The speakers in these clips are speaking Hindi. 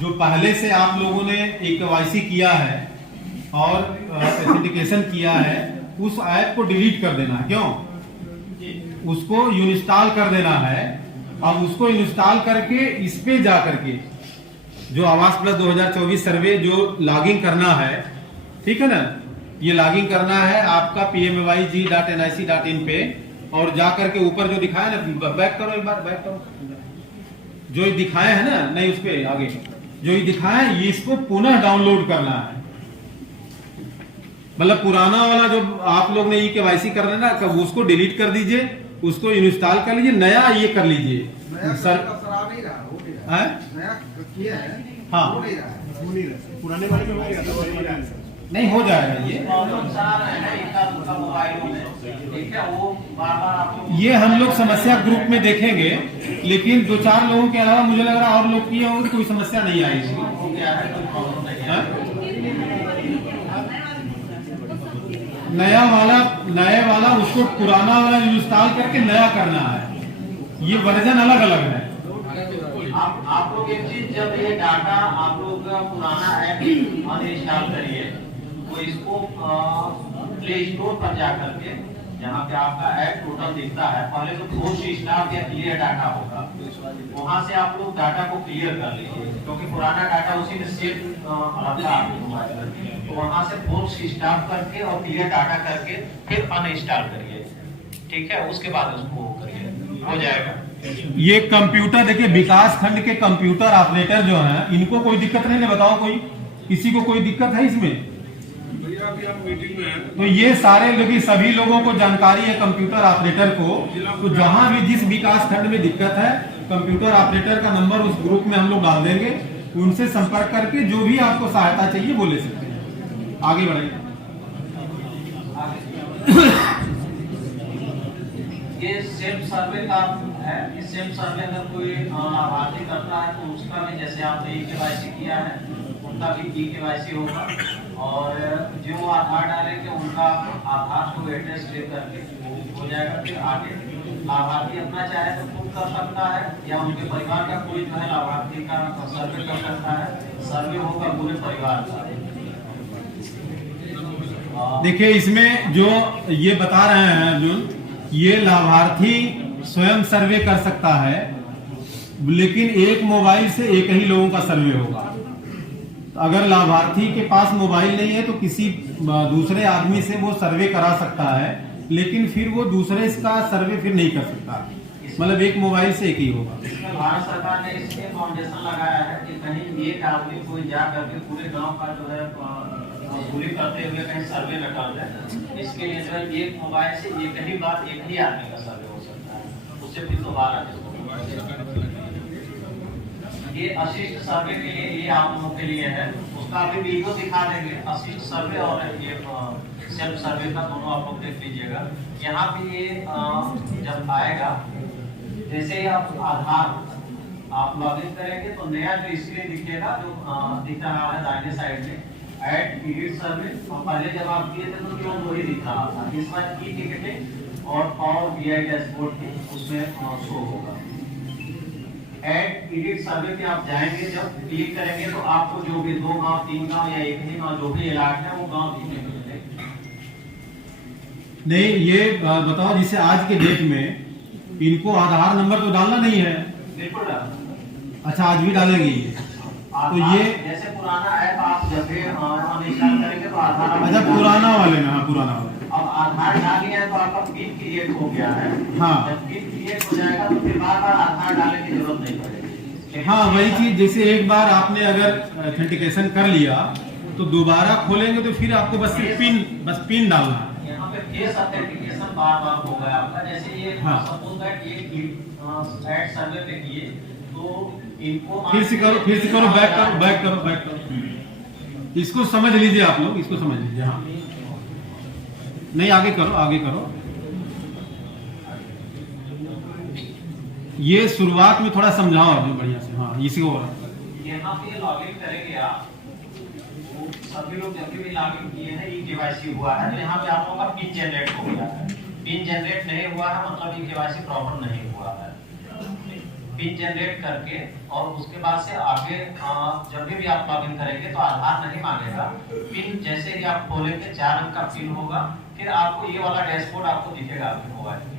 जो पहले से आप लोगों ने KYC किया है और ऑथेंटिकेशन किया है, उस ऐप को डिलीट कर देना है। क्यों? उसको इंस्टॉल कर देना है। अब उसको इंस्टॉल करके इस पे जा करके जो आवास प्लस 2024 सर्वे जो लॉगिन करना है, ठीक है ना, ये लॉगिन करना है आपका pmyg.nic.in पे, और जा करके ऊपर जो दिखाया ना, बैक करो एक बार, बैक करो, जो ये दिखाए है ना, नहीं उस पे आगे जो ये दिखाया है, ये इसको पुनः डाउनलोड करना है। मतलब पुराना वाला जो आप लोग ने KYC कर लेना, उसको डिलीट कर दीजिए, उसको इंस्टॉल कर लीजिए, नया ये कर लीजिए सर। हाँ, पुराने वाले में हो गया नहीं हो जाएगा ये हम लोग समस्या ग्रुप में देखेंगे, लेकिन 2-4 लोगों के अलावा मुझे लग रहा है और लोग किए होंगे, कोई समस्या नहीं आएगी। नया वाला उसको पुराना वाला इंस्टॉल करके नया करना है। ये वर्जन अलग अलग है। आप लोग एक चीज, जब ये डाटा आप लोग पुराना ऐप अनइंस्टॉल करिए, तो इसको प्ले स्टोर पर जाकर के जहाँ पे आपका ऐप टोटल दिखता है, पहले तो पोस्ट स्टार्ट या क्लियर डाटा होगा, वहां से आप लोग डाटा को क्लियर कर लीजिए, क्योंकि पुराना डाटा उसी में सेव रहता है। तो वहां से पोस्ट स्टार्ट करके और क्लियर डाटा करके फिर अनइंस्टॉल करिए, ठीक है, उसके बाद उसको करिए, हो जाएगा। ये कंप्यूटर देखिए, विकास खंड के कंप्यूटर ऑपरेटर जो हैं, इनको कोई दिक्कत नहीं है? बताओ कोई, किसी को कोई दिक्कत है इसमें? तो ये सारे लोग, सभी लोगों को जानकारी है कंप्यूटर ऑपरेटर को। तो जहां भी जिस विकास खंड में दिक्कत है, कंप्यूटर ऑपरेटर का नंबर उस ग्रुप में हम लोग डाल देंगे, उनसे संपर्क करके जो भी आपको सहायता चाहिए वो ले सकते हैं। आगे बढ़ाइए। ये सेल्फ सर्वे का है। इस सेल्फ सर्वे अगर कोई लाभार्थी करता है तो उसका भी, जैसे आपने KYC किया है, उनका भी KYC होगा, और जो आधार डालेंगे उनका आधार को एड्रेस ले करके हो जाएगा। फिर आगे लाभार्थी अपना चाहे तो खुद कर सकता है, या उनके परिवार का कोई जो है लाभार्थी का सर्वे कर सकता है। सर्वे होगा पूरे परिवार का। देखिए, इसमें जो ये बता रहे हैं अर्जुन, ये लाभार्थी स्वयं सर्वे कर सकता है, लेकिन एक मोबाइल से एक ही लोगों का सर्वे होगा। अगर लाभार्थी के पास मोबाइल नहीं है तो किसी दूसरे आदमी से वो सर्वे करा सकता है, लेकिन फिर वो दूसरे का सर्वे फिर नहीं कर सकता। मतलब एक मोबाइल से एक ही होगा। भारत सरकार ने इसके फाउंडेशन लगाया है कि कहीं एक आदमी कोई जा करके पूरे गांव का जो है मजदूरी करते हुए कहीं सर्वे न कर दे। इसके लिए जो है एक मोबाइल से एक ही बार एक ही आदमी का सर्वे हो सकता है, उससे फिर दोबारा। ये असिस्ट सर्वे के लिए, ये आप लोगों के लिए है, उसका अभी वीडियो दिखा देंगे। असिस्ट सर्वे और ये सेल्फ सर्वे का दोनों आप लोग देख लीजिएगा। यहाँ पे ये जब आएगा, जैसे आप आधार आप लॉगिन करेंगे तो नया जो स्क्रीन दिखेगा, जो दिख रहा है दाहिने साइड में, ऐड एडिट सर्वे। पहले जब आप किए थे तो केवल वही दिख रहा था, इस बार टिकटिंग और पावर BI डैशबोर्ड उसमें शो होगा। ऐड एडिट सर्वे पे आप जाएंगे, जब क्लिक करेंगे तो आपको जो भी 2 गांव 3 गांव या एक ही गांव जो भी इलाका है वो गांव दिखने को मिलेगा। नहीं, ये बताओ, जिसे आज के डेट में इनको आधार नंबर तो डालना नहीं है? बिल्कुल डालेंगे। अच्छा, आज भी डालेंगे? तो ये जैसे पुराना ऐप आप जब भी अनइंस्टॉल करेंगे तो आधार, अच्छा पुराना वाले में, हाँ पुराना वाले। अब आधार डाल दिया है तो आपका पिन क्रिएट हो गया है। हाँ, जब पिन क्रिएट हो जाएगा तो फिर बार-बार आधार डालने की जरूरत नहीं पड़ेगी। हाँ, वही चीज, जैसे एक बार आपने अगर ऑथेंटिकेशन कर लिया तो दोबारा खोलेंगे तो फिर आपको बस पिन डालना है। यहाँ पे फेस ऑथेंटिकेशन बार-बार होगा आपका। जैसे ये सपोज दैट ये ऐड सर्वे पे किए तो इनको फिर से करो, बैक करो। इसको समझ लीजिए आप लोग, इसको समझ लीजिए। हाँ, नहीं, आगे करो। ये शुरुआत में थोड़ा समझाओ जो बढ़िया से। हाँ, इसी को यहाँ पे लॉगिन करेंगे आप, सभी लोग जब भी लॉगिन किए हैं KYC हुआ है, तो यहाँ पे आप लोगों का पिन जनरेट हो गया है। पिन जनरेट नहीं हुआ है मतलब KYC प्रॉपर नहीं हुआ है। पिन जनरेट करके और उसके बाद से आगे जब भी आप लॉगिन करेंगे तो आधार नहीं मांगेगा। पिन जैसे ही आप खोलेंगे 4 अंक का पिन होगा, फिर आपको ये वाला डैशबोर्ड आपको दिखेगा आपके मोबाइल पे।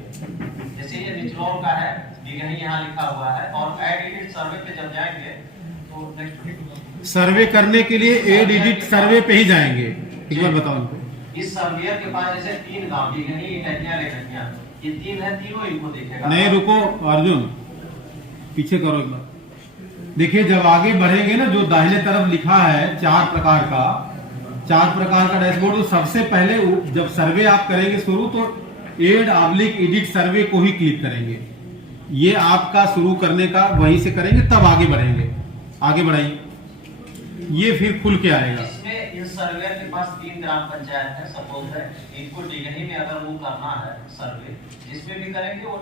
जैसे ये निचलोर का है, डिगही यहाँ लिखा हुआ है, और ऐड एडिट सर्वे पे जब जाएंगे तो नेक्स्ट सर्वे करने के लिए एड एडिट सर्वे पे ही जाएंगे। एक बार बताओ इनको। इस सर्वेयर के पास जैसे 3 गांव डिगही, इटहिया, लेटहिया, ये 3 है, तीनों इनको देखेगा। नहीं रुको अर्जुन, पीछे करो एक बार। देखिए जब आगे बढ़ेंगे ना, जो दाहिने तरफ लिखा है 4 प्रकार का डैशबोर्ड, तो सबसे पहले जब सर्वे आप करेंगे शुरू, तो एड एडिट सर्वे को ही क्लिक करेंगे। ये आपका शुरू करने का वहीं से करेंगे, तब आगे बढ़ेंगे। आगे बढ़ाइए, ये फिर खुल के आएगा। इसमें इन सर्वेयर के पास 3 ग्राम पंचायत है, सपोज है, इनको डिगही में अगर वो करना है सर्वे, जिसमें भी करेंगे वो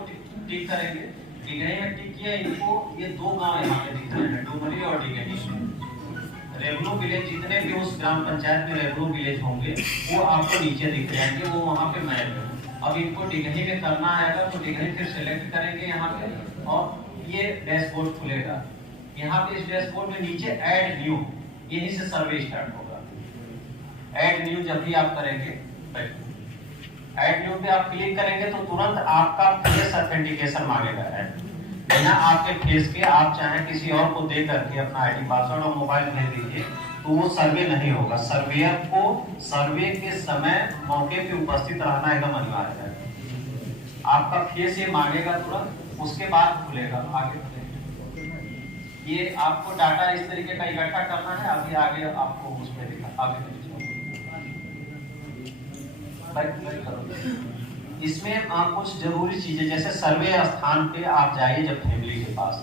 टिक करेंगे। डिगही में टिक किया, इनको ये 2 गांव यहाँ पे दिख रहे हैं, डुमरी और डिगही। रेवन्यू विलेज जितने भी उस ग्राम पंचायत में रेवन्यू विलेज होंगे वो आपको नीचे दिख जाएंगे, वो वहाँ पे मैप है। अब इनको डिगही में करना है अगर, तो डिगही फिर सेलेक्ट करेंगे यहाँ पे, और ये डैशबोर्ड खुलेगा। यहाँ पे इस डैशबोर्ड में नीचे ऐड न्यू, यहीं से सर्वे स्टार्ट होगा। ऐड न्यू जब भी आप करेंगे, ऐड न्यू पे आप क्लिक करेंगे तो तुरंत आपका फेस ऑथेंटिकेशन मांगेगा। बिना आपके फेस के आप चाहे किसी और को दे करके अपना आईडी पासवर्ड और मोबाइल भेज दीजिए तो वो सर्वे नहीं होगा। सर्वेयर को सर्वे के समय मौके पे उपस्थित रहना एकदम अनिवार्य है। आपका फेस ये मांगेगा तुरंत, उसके बाद खुलेगा। आगे खुलेगा। ये आपको डाटा इस तरीके का इकट्ठा करना है। अभी आगे आपको उसमें दिखा, आगे इसमें कुछ जरूरी चीजें, जैसे सर्वे स्थान पे आप जाइए जब फैमिली के पास,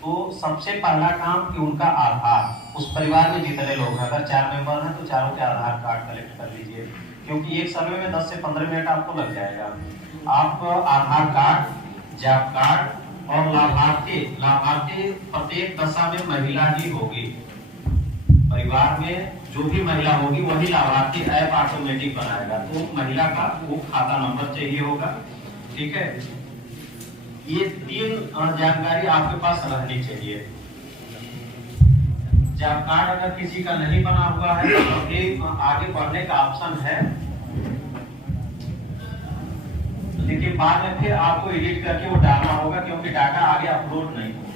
तो सबसे पहला काम कि उनका आधार, उस परिवार में जितने लोग हैं, अगर 4 मेंबर हैं तो चारों के आधार कार्ड कलेक्ट कर लीजिए, क्योंकि एक सर्वे में 10 से 15 मिनट आपको लग जाएगा। आप आधार कार्ड, जॉब कार्ड और लाभार्थी प्रत्येक दशा में महिला ही होगी। परिवार में जो भी महिला होगी वही लाभार्थी ऐप ऑटोमेटिक बनाएगा, तो महिला का वो खाता नंबर चाहिए होगा। ठीक है, ये 3 जानकारी आपके पास रहनी चाहिए। जॉब कार्ड अगर किसी का नहीं बना हुआ है तो एक आगे बढ़ने का ऑप्शन है, लेकिन बाद में फिर आपको एडिट करके वो डालना होगा, क्योंकि डाटा आगे अपलोड नहीं होगा।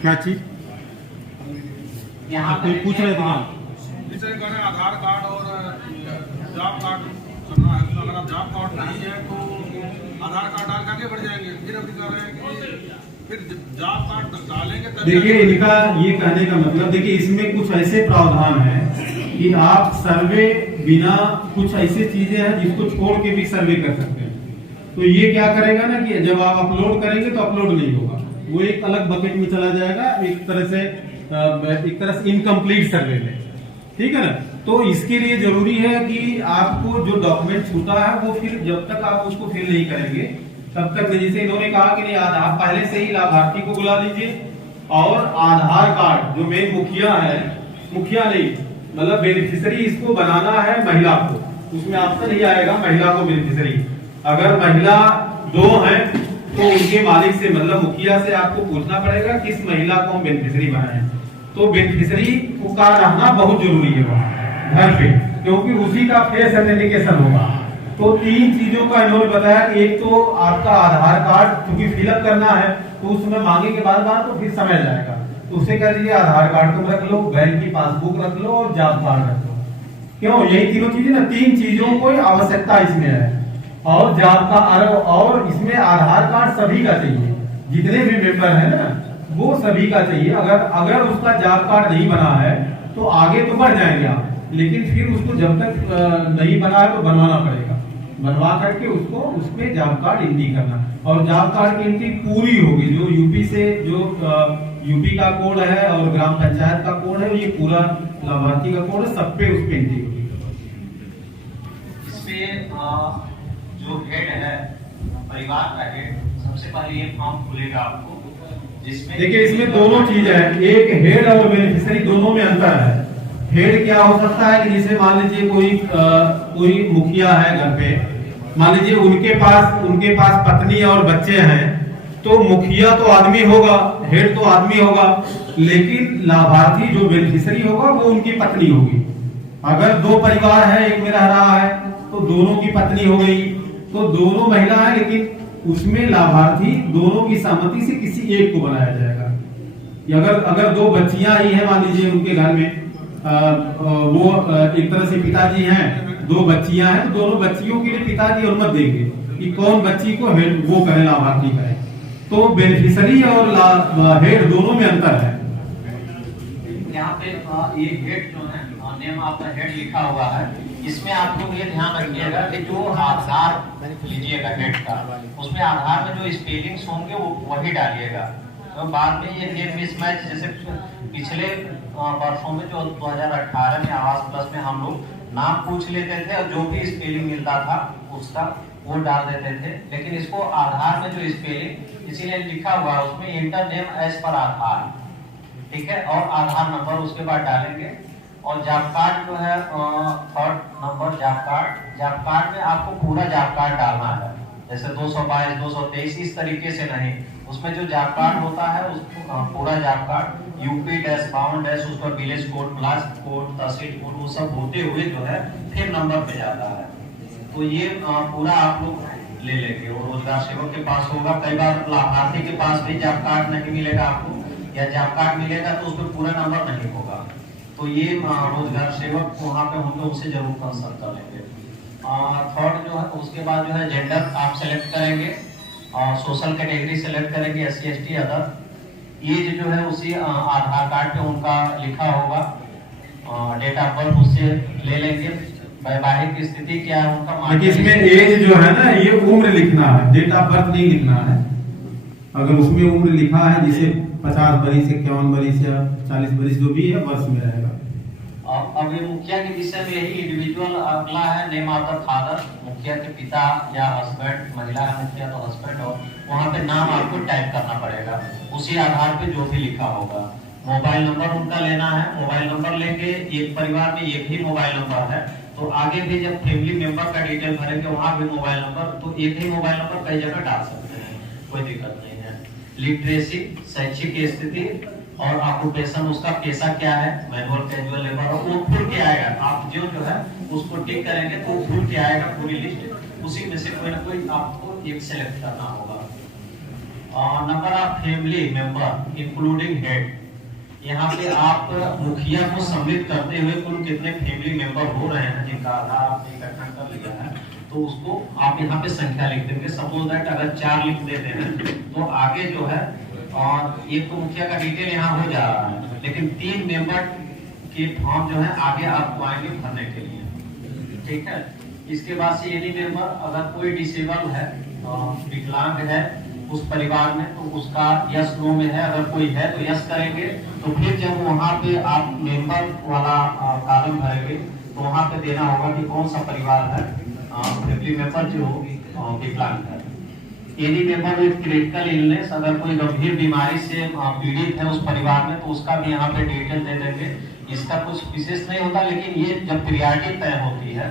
क्या चीज यहाँ कोई पूछ रहे थे क्या? जैसे आधार कार्ड और जॉब कार्ड करना है, तो अगर आप जॉब कार्ड नहीं है तो आधार कार्ड डाल के आगे बढ़ जाएंगे। फिर अभी कह रहे हैं कि फिर जॉब कार्ड डालेंगे तब। देखिए इनका ये कहने का मतलब, देखिए इसमें कुछ ऐसे प्रावधान है कि आप सर्वे बिना, कुछ ऐसी चीजें हैं जिसको छोड़ के भी सर्वे कर सकते हैं। तो ये क्या करेगा ना कि जब आप अपलोड करेंगे तो अपलोड नहीं होगा, वो एक अलग बकेट में चला जाएगा, एक तरह से इनकम्प्लीट सर्वे में। ठीक है ना। तो इसके लिए जरूरी है कि आपको जो डॉक्यूमेंट छूटा है वो फिर जब तक आप उसको फिल नहीं करेंगे तब तक, जैसे इन्होंने कहा कि नहीं, आधार पहले से ही लाभार्थी को बुला लीजिए, और आधार कार्ड जो मेन मुखिया है, मुखिया नहीं मतलब बेनिफिशियरी, इसको बनाना है महिला को, उसमें ऑप्शन ही आएगा महिला को बेनिफिशियरी। अगर महिला 2 हैं तो उनके मालिक से मतलब मुखिया से आपको पूछना पड़ेगा किस महिला को हम बेनिफिशियरी बनाएं। तो बेनिफिशियरी का रहना बहुत जरूरी है वहाँ घर पे, क्योंकि उसी का फेस ऑथेंटिकेशन होगा। तो 3 चीजों का इन्होंने बताया कि एक तो आपका आधार कार्ड, क्योंकि फिलअप करना है तो उसमें मांगेंगे बार-बार तो फिर समय जाएगा, तो उससे कह दीजिए आधार कार्ड तुम रख लो, बैंक की पासबुक रख लो और जॉब कार्ड रख लो। क्यों, यही तीनों चीजें ना, 3 चीजों को आवश्यकता इसमें है। और जॉब का और इसमें आधार कार्ड सभी का चाहिए, जितने भी मेंबर है ना वो सभी का चाहिए। अगर उसका जॉब कार्ड नहीं बना है तो आगे तो बढ़ जाएंगे आप, लेकिन फिर उसको जब तक नहीं बना है तो बनवाना पड़ेगा, बनवा करके उसको उसमें जॉब कार्ड एंट्री करना। और जॉब कार्ड की एंट्री पूरी होगी, जो यूपी से जो यूपी का कोड है और ग्राम पंचायत का कोड है, ये पूरा लाभार्थी का कोड है, सब पे उस पे एंट्री होगी। इसमें जो हेड है, परिवार का हेड, सबसे पहले ये फॉर्म खुलेगा आपको, जिसमें देखिए इसमें दोनों चीज है, एक हेड और बेनिफिशियरी, दोनों में अंतर है। हेड क्या हो सकता है कि जैसे मान लीजिए कोई मुखिया है घर पे, मान लीजिए उनके पास पत्नी और बच्चे हैं, तो मुखिया तो आदमी होगा, हेड तो आदमी होगा, लेकिन लाभार्थी जो बेनिफिशियरी होगा वो उनकी पत्नी होगी। अगर दो परिवार है, एक में रह रहा है, तो दोनों की पत्नी हो गई, तो दोनों महिला है, लेकिन उसमें लाभार्थी दोनों की सहमति से किसी एक को बनाया जाएगा। अगर दो बच्चियां ही हैं, मान लीजिए उनके घर में वो एक तरह से पिताजी हैं, दो बच्चियां हैं, तो दोनों बच्चियों के लिए पिताजी अनुमति देंगे कि कौन बच्ची को हेड वो कहे, लाभार्थी कहे। तो बेनिफिशियरी और हेड दोनों में अंतर है। यहाँ पे ये हेड जो है, नेम आपका हेड लिखा हुआ है, इसमें आप लोग ये ध्यान रखिएगा कि जो आधार लीजिएगा हेड का, उसमें आधार में जो स्पेलिंग्स होंगे वो वही डालिएगा। तो बाद में ये नेम मिसमैच, जैसे पिछले वर्षों में जो 2018 में आवास प्लस में हम लोग नाम पूछ लेते थे और जो भी स्पेलिंग मिलता था उसका वो डाल देते थे, लेकिन इसको आधार में जो स्पेलिंग इसीलिए लिखा हुआ है उसमें इंटर नेम एज पर आधार, ठीक है, और आधार नंबर उसके बाद डालेंगे। और जॉब कार्ड जो है थर्ड नंबर जॉब कार्ड में आपको पूरा जॉब कार्ड डालना है, जैसे 222 223 इस तरीके से नहीं, उसमें जो जॉब कार्ड होता है उसको पूरा job card UP dash bound dash उसका विलेज कोड, ब्लास्ट कोड, तहसील कोड, वो सब होते हुए जो है फिर नंबर पे जाता है। तो ये पूरा आप लोग ले लेंगे और रोजगार सेवक के पास होगा। कई बार लाभार्थी के पास भी जॉब कार्ड नहीं मिलेगा आपको, या जॉब कार्ड मिलेगा तो उसमें पूरा नंबर नहीं होगा, तो ये रोजगार सेवक वहाँ पे होंगे, उनसे जरूर कंसल्ट कर लेंगे। थर्ड जो है उसके बाद जो है जेंडर आप सेलेक्ट करेंगे और सोशल कैटेगरी सेलेक्ट करेंगे, SC ST अदर। एज जो है उसी आधार कार्ड पे उनका लिखा होगा, डेट ऑफ बर्थ उससे ले लेंगे, वैवाहिक स्थिति क्या है उनका। लेकिन इसमें एज जो है ना, ये उम्र लिखना है, डेट ऑफ बर्थ नहीं लिखना है। अगर उसमें उम्र लिखा है जैसे 50 बरिस, 51 बरिस या 40 बरिस जो भी है वर्ष में रहेगा। अब ये मुखिया के विषय में यही इंडिविजुअल अगला है, नेम ऑफ द फादर, मुखिया के पिता या हस्बैंड, महिला है मुखिया तो हस्बैंड, और वहाँ पे नाम आपको टाइप करना पड़ेगा उसी आधार पे जो भी लिखा होगा। मोबाइल नंबर उनका लेना है, मोबाइल नंबर लेंगे, एक परिवार में एक ही मोबाइल नंबर है तो आगे भी जब फैमिली मेंबर का डिटेल भरेंगे वहाँ भी मोबाइल नंबर, तो एक ही मोबाइल नंबर कई जगह डाल सकते हैं, कोई दिक्कत नहीं है। लिटरेसी, शैक्षिक स्थिति और ऑक्यूपेशन, उसका पेशा क्या है, मैनुअल, कैजुअल लेबर, और वो खुल के आएगा। आप जो है उसको टिक करेंगे तो खुल के आएगा पूरी लिस्ट, उसी में से कोई ना कोई आपको एक सेलेक्ट करना होगा। Number of family member including head, यहाँ पे आप मुखिया को सम्मिलित करते हुए कुल कितने फैमिली मेंबर हो रहे हैं जिनका आधार आपने इकट्ठा कर लिया है, तो उसको आप यहाँ पे संख्या लिख देंगे। सपोज दैट अगर 4 लिख देते हैं तो आगे जो है, और एक तो मुखिया का डिटेल यहाँ हो जा रहा है, लेकिन 3 मेंबर के फॉर्म जो है आगे आपको आएंगे भरने के लिए, ठीक है। इसके बाद से यदि मेंबर अगर कोई डिसेबल है, विकलांग है उस परिवार में, तो उसका यस नो में है, अगर कोई है तो यस करेंगे। तो फिर जब वहाँ पे आप मेंबर वाला कॉलम भरेंगे तो वहाँ पे देना होगा कि कौन सा परिवार है, फैमिली मेंबर जो विकलांग है। यदि मेंबर विद क्रिटिकल इलनेस, अगर कोई गंभीर बीमारी से पीड़ित है उस परिवार में, तो उसका भी यहाँ पे डिटेल दे देंगे। इसका कुछ विशेष नहीं होता, लेकिन ये जब प्रियॉरिटी तय होती है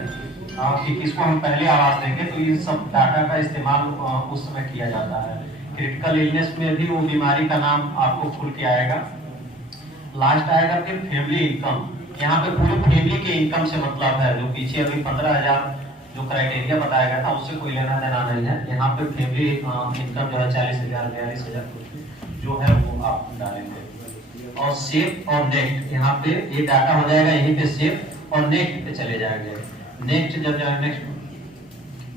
कि किसको हम पहले आवाज देंगे, तो इन सब डाटा का इस्तेमाल उस समय किया जाता है। क्रिटिकल इलनेस में भी वो बीमारी का नाम आपको खुल के आएगा। लास्ट आएगा फिर फैमिली इनकम, यहाँ पे पूरी फैमिली के इनकम से मतलब है, जो पीछे अभी 15,000 जो क्राइटेरिया बताया गया था उससे कोई लेना देना नहीं है। यहाँ पे फैमिली इनकम जो है 40,000 42,000 जो है वो आप डालेंगे। और सेव और नेक्स्ट, यहाँ पे ये डाटा हो जाएगा, यहीं पे सेव और नेक्स्ट पे चले जाएंगे। नेक्स्ट जब जाए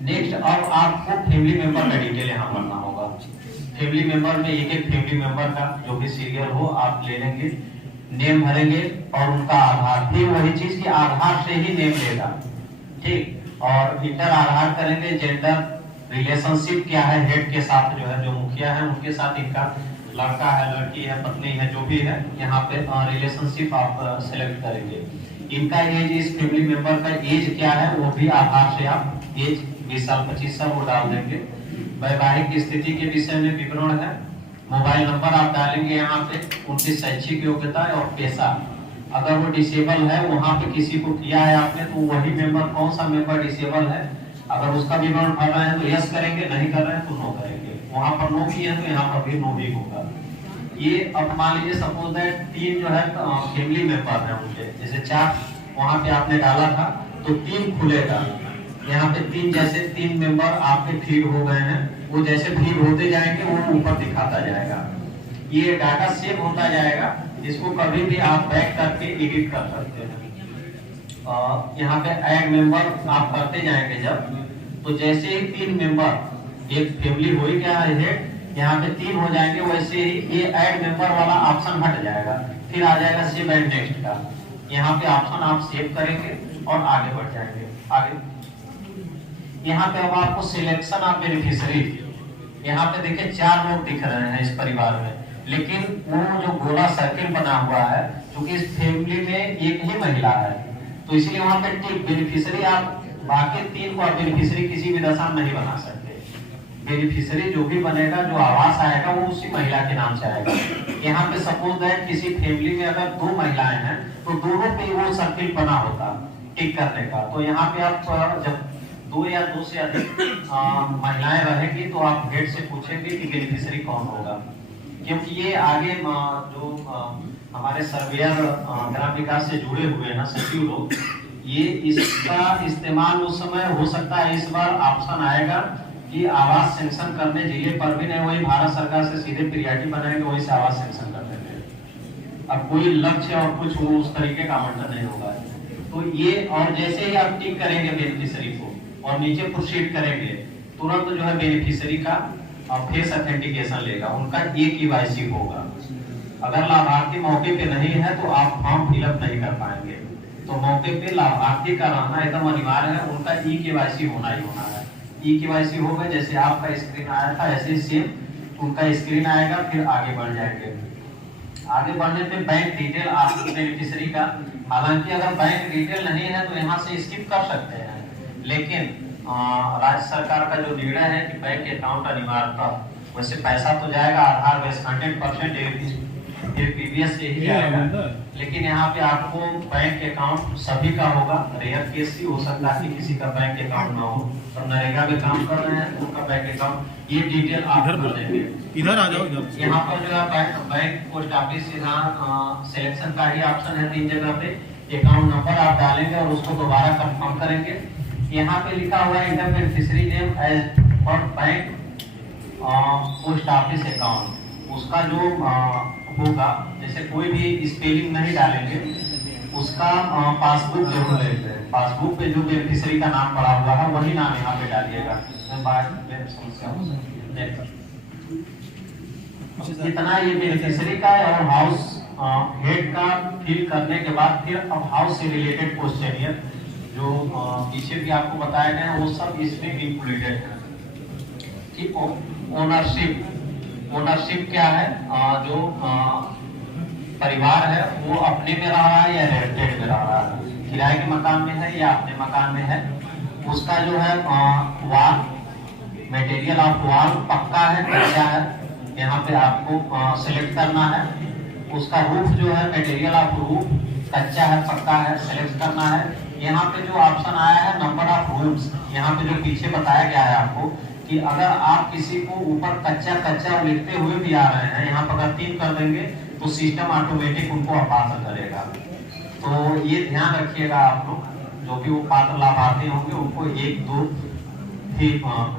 नेक्स्ट अब आपको फैमिली मेंबर का डिटेल यहाँ भरना होगा। फैमिली मेंबर में एक फैमिली मेंबर का जो भी सीरियल हो आप ले लेंगे, नेम भरेंगे और उनका आधार, फिर वही चीज की आधार से ही नेम लेगा, ठीक। और इंटर आधार करेंगे, जेंडर, रिलेशनशिप क्या है हेड के साथ, जो है जो मुखिया है उनके साथ इनका लड़का है, लड़की है, पत्नी है, जो भी है, यहाँ पे रिलेशनशिप आप सेलेक्ट करेंगे। इनका एज, इस फैमिली मेंबर का एज क्या है वो भी आधार से आप एज 20 साल 25 साल वो डाल देंगे। वैवाहिक स्थिति के विषय में विवरण है। मोबाइल नंबर आप डालेंगे यहाँ पे, उनकी शैक्षिक योग्यता और पेशा, अगर वो डिसेबल है वहाँ पे किसी को किया है आपने तो वही मेंबर, कौन सा मेंबर डिसेबल है अगर उसका विवरण भर रहे हैं तो यस करेंगे, नहीं कर रहे हैं तो नो करेंगे। वहां पर नो किए हैं तो यहाँ पर भी नो ही होगा। ये अब मान लीजिए सपोज दैट 3 जो है फैमिली मेंबर है उनके, जैसे 4 वहां पे आपने डाला था तो 3 खुलेगा। यहाँ पे 3 जैसे 3 मेंबर आपके फीड हो गए हैं, वो जैसे फीड होते जाएंगे वो ऊपर दिखाता जाएगा। ये डाटा सेव होता जाएगा, इसको कभी भी आप बैक करके एडिट कर सकते हैं। यहाँ पे ऐड मेंबर आप करते जाएंगे जब, तो जैसे ही 3 मेंबर एक फैमिली हो ही गया है, यहाँ पे 3 हो जाएंगे, वैसे ही ये ऐड मेंबर वाला ऑप्शन हट जाएगा, फिर आ जाएगा सेव एंड नेक्स्ट का। यहाँ पे ऑप्शन आप सेव करेंगे और आगे बढ़ जाएंगे। आगे यहाँ पे अब आपको सिलेक्शन ऑफ बेनिफिशियरी, यहाँ पे देखिए 4 लोग दिख रहे हैं इस परिवार में, लेकिन वो जो गोला सर्किल बना हुआ है, क्योंकि इस फैमिली में एक ही महिला है, तो इसलिए वहां पे टिक बेनिफिशियरी, आप बाकी 3 को बेनिफिशियरी किसी भी दशा में नहीं बना सकते। बेनिफिशियरी जो भी बनेगा, जो आवास आएगा वो उसी महिला के नाम से आएगा। यहाँ पे सपोज दैट किसी फैमिली में अगर 2 महिलाएं हैं तो दोनों पे वो सर्किल बना होता टिक करने का। तो यहाँ पे आप जब 2 या 2 से अधिक महिलाएं रहेंगी तो आप हेड से पूछेंगे कि बेनिफिशियरी कौन होगा, क्योंकि ये आगे जो हमारे सर्वेयर ग्राम विकास से जुड़े हुए हैं ना सचिव लोग, ये इसका इस्तेमाल उस समय हो सकता है। इस बार ऑप्शन आएगा कि आवास सेंक्शन करने जिले पर भी नहीं, वही भारत सरकार से सीधे प्रियरिटी बनाएंगे, वही से आवास सेंक्शन कर देंगे। अब कोई लक्ष्य और कुछ वो उस तरीके का आवंटन नहीं होगा। तो ये, और जैसे ही आप टिक करेंगे बेनिफिशियरी को और नीचे प्रोसीड करेंगे, तुरंत जो है बेनिफिशियरी का फेस ऑथेंटिकेशन लेगा, उनका KYC होगा। अगर लाभार्थी मौके पे नहीं है तो आप फॉर्म फिलअप नहीं कर पाएंगे, तो मौके पे लाभार्थी का रहना एकदम अनिवार्य है, उनका KYC होना ही होना है। KYC हो गए, जैसे आपका स्क्रीन आया था ऐसे ही सेम उनका स्क्रीन आएगा, फिर आगे बढ़ जाएंगे। आगे बढ़ने पे बैंक डिटेल आपको बेनिफिशियरी का, हालांकि अगर बैंक डिटेल नहीं है तो यहाँ से स्किप कर सकते हैं, लेकिन राज्य सरकार का जो निर्णय है कि बैंक अकाउंट अनिवार्यता, वैसे पैसा तो जाएगा आधार बेस 100% PBS से ही आएगा, लेकिन यहाँ पे आपको बैंक अकाउंट सभी का होगा। रेयर केस ही हो सकता है कि किसी का बैंक अकाउंट ना हो, तो नरेगा में काम कर रहे हैं उनका बैंक अकाउंट, ये डिटेल आप भर देंगे। इधर आ जाओ, इधर यहाँ पर जो है बैंक पोस्ट ऑफिस सिलेक्शन का ही ऑप्शन है 3 जगह पे। अकाउंट नंबर आप डालेंगे और उसको दोबारा कंफर्म करेंगे। यहाँ पे लिखा हुआ है enter beneficiary name as per bank post office account, उसका जो होगा, जैसे कोई भी स्पेलिंग नहीं डालेंगे, उसका पासबुक जरूर लेंगे। पासबुक पे जो बेनिफिशियरी का नाम पड़ा हुआ है वही नाम यहाँ पे डालिएगा। इतना ये बेनिफिशियरी का और हाउस हेड का फिल करने के बाद फिर अब हाउस से रिलेटेड क्वेश्चन जो पीछे भी आपको बताया गया है वो सब इसमें इंक्लूडेड है। कि ओनरशिप क्या है, जो परिवार है वो अपने में रह रहा है या रेंटेड में रह रहा है, किराए के मकान में है या अपने मकान में है, उसका जो है वाल मटेरियल ऑफ वाल पक्का है कच्चा है, यहाँ पे आपको सिलेक्ट करना है। उसका रूफ जो है मटेरियल ऑफ रूफ कच्चा है पक्का है, सिलेक्ट करना है। यहाँ पे जो ऑप्शन आया है नंबर ऑफ रूम्स, यहाँ पे जो पीछे बताया गया है आपको कि अगर आप किसी को ऊपर कच्चा लिखते हुए भी आ रहे हैं, यहाँ पर अगर 3 कर देंगे तो सिस्टम ऑटोमेटिक उनको पात्र करेगा। तो ये ध्यान रखिएगा आप लोग, जो भी वो पात्र लाभार्थी होंगे उनको 1 2 ही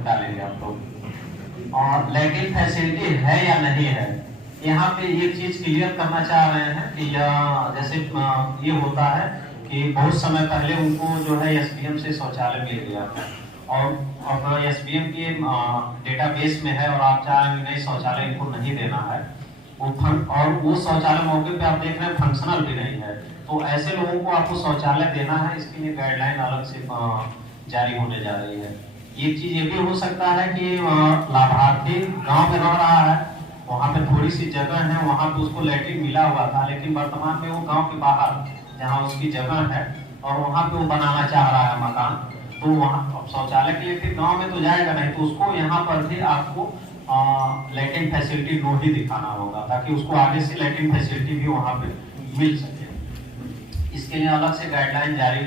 डालेंगे आप लोग। और लैट्रिन फैसिलिटी है या नहीं है, यहाँ पे ये चीज क्लियर करना चाह रहे हैं कि जैसे ये होता है कि बहुत समय पहले उनको जो है SBM से शौचालय मिल गया और अब SBM के डेटाबेस में है और आप चाह रहे हैं नहीं शौचालय इनको नहीं देना है, और वो शौचालय मौके पे आप देख रहे हैं फंक्शनल भी नहीं है, तो ऐसे लोगों को आपको शौचालय देना है, इसके लिए गाइडलाइन अलग से जारी होने जा रही है। एक चीज ये भी हो सकता है कि लाभार्थी गांव में रह रहा है, वहाँ पे थोड़ी सी जगह है, वहाँ पे उसको लैट्रिन मिला हुआ था, लेकिन वर्तमान में वो गांव के बाहर जहाँ उसकी जगह है और वहाँ पे वो बनाना चाह रहा है मकान, तो वहाँ शौचालय के लिए फिर गांव में तो जाएगा नहीं, तो उसको यहाँ पर भी आपको लैट्रिन फैसिलिटी नो ही दिखाना होगा, ताकि उसको आगे से लैट्रिन फैसिलिटी भी वहाँ पे मिल सके। इसके लिए अलग से गाइडलाइन जारी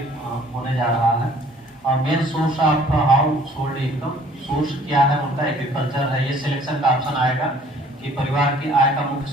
होने जा रहा है। Main source of house hold income, source क्या है उनका, एग्रीकल्चर है, ये सिलेक्शन का ऑप्शन आएगा कि परिवार की आय का मुख्य